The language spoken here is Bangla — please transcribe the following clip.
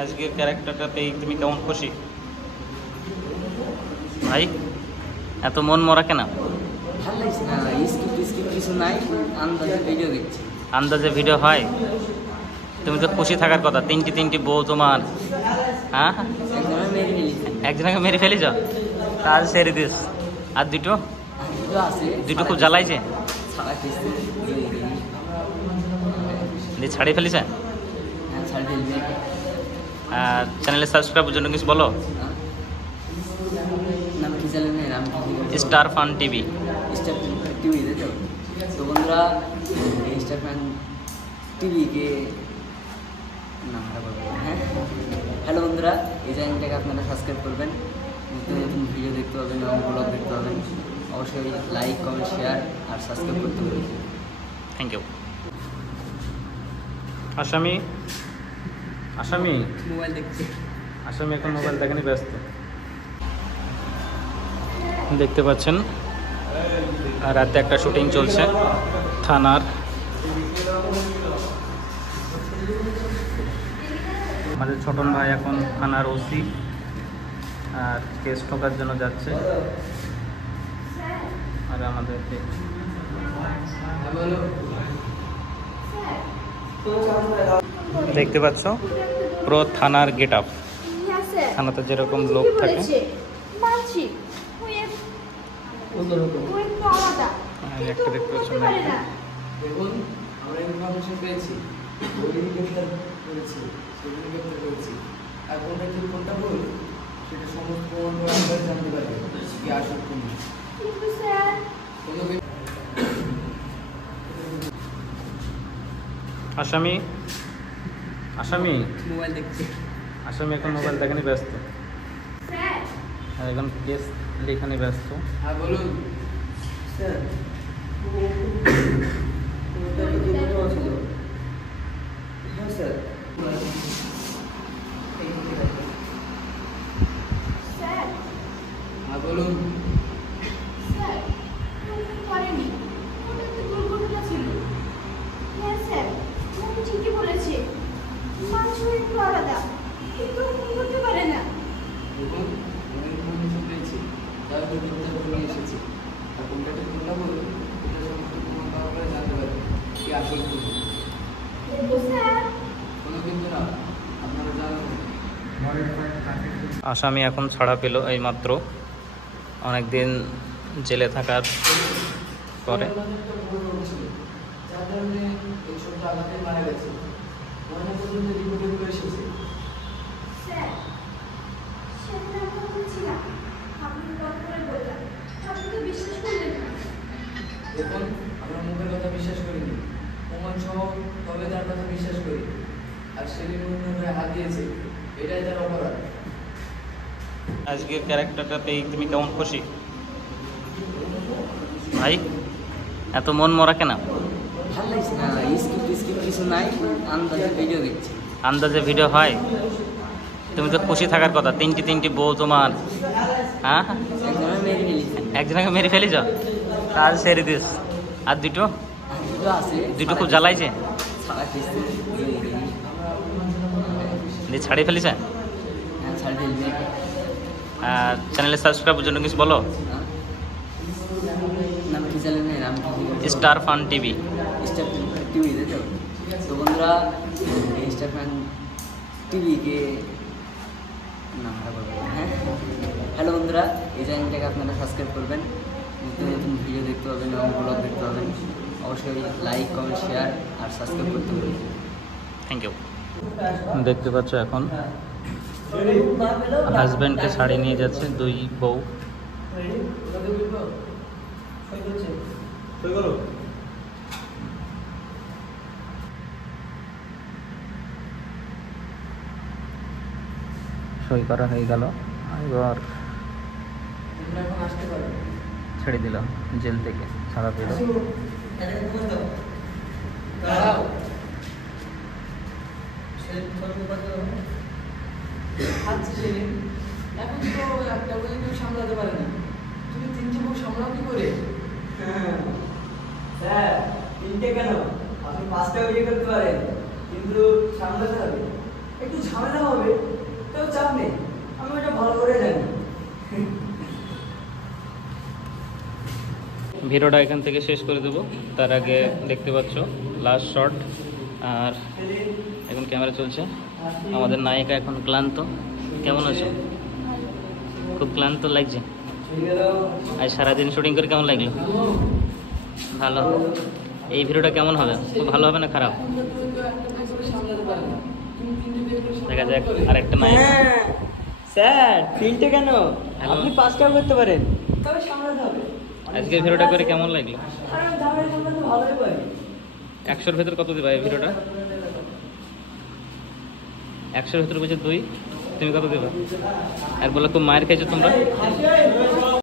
আজকের ক্যারেক্টারটা পেয়ে তুমি কেমন খুশি ভাই? এত মন মরা কেন? ভালো লাগছে না, স্ক্রিপ্ট কিছু নাই, আন্দাজে ভিডিও দেখছি। আন্দাজে ভিডিও হয়? তুমি তো খুশি থাকার কথা, তিনটি বউ তোমার। হ্যাঁ, একজনের মেরে ফেলেছি। একজনকে মেরে ফেলেছ, তার ছেড়ে দিস। আর দুটো দুটো আছে, দুটো খুব জ্বালাইছে, ছাড়া খেয়েছে। দিয়ে ছাড়িয়ে ফেলেছে। হ্যাঁ, ছাড় ফেলবে। আর চ্যানেলে সাবস্ক্রাইবের জন্য কিছু বলো। নাম কি চ্যানেলের নাম কি? Star fun TV. Star TV, তাই তো? তো বন্ধুরা, স্টার ফান টিভিকে নামটা বলবো। হ্যাঁ, হ্যালো বন্ধুরা, এই চ্যানেলটাকে আপনারা সাবস্ক্রাইব করবেন, নতুন নতুন ভিডিও দেখতে পাবেন এবং ব্লগ দেখতে পাবেন। অবশ্যই লাইক, কমেন্ট, শেয়ার আর সাবস্ক্রাইব করতে পারবেন। Thank you. আসামি মোবাইল দেখছি। আসামি এখন মোবাইল দেখেনি, ব্যস্ত। দেখতে পাচ্ছেন রাতে একটা শুটিং চলছে থানার। আমাদের ছোটন ভাই এখন থানার ওসি, আর কেস ঠোকার জন্য যাচ্ছে। আর আমাদেরকে দেখতে পাচ্ছ পুরো থানার গেট আপ। থানাতে যেরকম লোক থাকে একটা দেখতে পাচ্ছেন। দেখুন, আমরা ইনফরমেশন পেয়েছি, গ্রেফতার করেছি, গ্রেফতার করেছি। আর কোনটা কি কোনটা ভুল সেটা সমস্ত প্রমাণ জানতে পারবে কি আসল কোন। কিন্তু স্যার, আসামি মোবাইল দেখছে। আসামি এখন মোবাইল দেখেনি, ব্যস্ত। স্যার আর এখন কেস লেখানি ব্যস্ত। হ্যাঁ বলুন স্যার। হ্যাঁ স্যার। স্যার হ্যাঁ বলুন স্যার, ওটা করেনি, ওটা একটা দুর্ঘটনা ছিল। হ্যাঁ স্যার, তুমি ঠিকই বলেছে, মানুষ একটু আলাদা, কিন্তু করতে পারে না। দেখুন, আমরা ইনফরমেশন পেয়েছি, তার গ্রেফতার করে নিয়ে এসেছি। আর কোনটা কি কোনটা ভুল এটা সমস্ত প্রমাণ পাওয়ার পরে জানতে পারবে কি আসল কোন। কিন্তু স্যার, কোনো কিন্তু না, আপনারা জানেন। আসামি এখন ছাড়া পেল এইমাত্র, অনেকদিন জেলে থাকার পরে। যার কারণে এই সব আঘাতে মারা গেছে। ময়না পর্যন্ত রিপোর্টে করে এসেছে। স্যার, সেদিন আমরা বলছিলাম, আপনি কল করে বললাম, আপনি তো বিশ্বাস করলেন না। দেখুন, আমরা মুখের কথা বিশ্বাস করিনি, প্রমাণ সহ তবে তার কথা বিশ্বাস করি। আর সেদিন অন্য হাত দিয়েছে, এটাই তার অপরাধ। আজকের ক্যারেক্টারটা পেয়ে তুমি কেমন খুশি ভাই? এত মন মরা কেন? ভালো লাগছে না, স্ক্রিপ্ট কিছু নাই, আন্দাজে ভিডিও দেখছি। আন্দাজে ভিডিও হয়? তুমি তো খুশি থাকার কথা, তিনটি বউ তোমার। হ্যাঁ, একজনের মেরে ফেলেছি। একজনকে মেরে ফেলেছ, তার ছেড়ে দিস। আর দুটো দুটো আছে, দুটো খুব জ্বালাইছে, ছাড়া খেয়েছে। দিয়ে ছাড়িয়ে ফেলেছে। হ্যাঁ, ছাড় ফেলবে। আর চ্যানেলে সাবস্ক্রাইবের জন্য কিছু বলো। নাম কি চ্যানেলের নাম কি? Star fun TV. Star TV, তাই তো? তো বন্ধুরা, স্টার ফান টিভিকে নামটা বলবো। হ্যাঁ, হ্যালো বন্ধুরা, এই চ্যানেলটাকে আপনারা সাবস্ক্রাইব করবেন, নতুন নতুন ভিডিও দেখতে পাবেন এবং ব্লগ দেখতে পাবেন। অবশ্যই লাইক, কমেন্ট, শেয়ার আর সাবস্ক্রাইব করতে পারবেন। Thank you. দেখতে পাচ্ছ এখন হাজব্যান্ডকে ছাড়িয়ে নিয়ে যাচ্ছে দুই বউ। সই করা হয়ে গেল, এবার এখন আসতে পারবেন। ছেড়ে দিল, জেল থেকে ছাড়া পেল। এখন তো একটা বই কেউ সামলাতে পারে না, তুমি তিনটে বই সামলাও কি করে? স্যার, তিনটে কেন, আপনি 5টা বিয়ে করতে পারেন, কিন্তু সামলাতে হবে। একটু ঝামেলা হবে, তাও চাপ নেই, আমি ওটা ভালো করে জানি। ভিডিওটা এখান থেকে শেষ করে দেবো। তার আগে দেখতে পাচ্ছ লাস্ট শট, আর এখন ক্যামেরা চলছে। আমাদের নায়িকা এখন ক্লান্ত। কেমন আছো? খুব ক্লান্ত লাগছে। আজ সারাদিন শুটিং করে কেমন লাগলো? ভালো। এই ভিডিওটা কেমন হবে? খুব ভালো হবে না খারাপ? দেখা যাক। আর একটা নায়িকা। স্যার তিনটে কেন? Hello? আপনি পাঁচটাও করতে পারেন, তবে সামলাতে হবে। আজকের ভিডিওটা করে কেমন লাগলো? আর আমি ঝামেলা সামলাতে ভালোই পারি। 100-র ভেতর কত দিবা এই ভিডিওটা? 100-র ভেতর বুঝে 2। তুমি কত দিবা? আর বলো খুব মায়ের খেয়েছো তোমরা?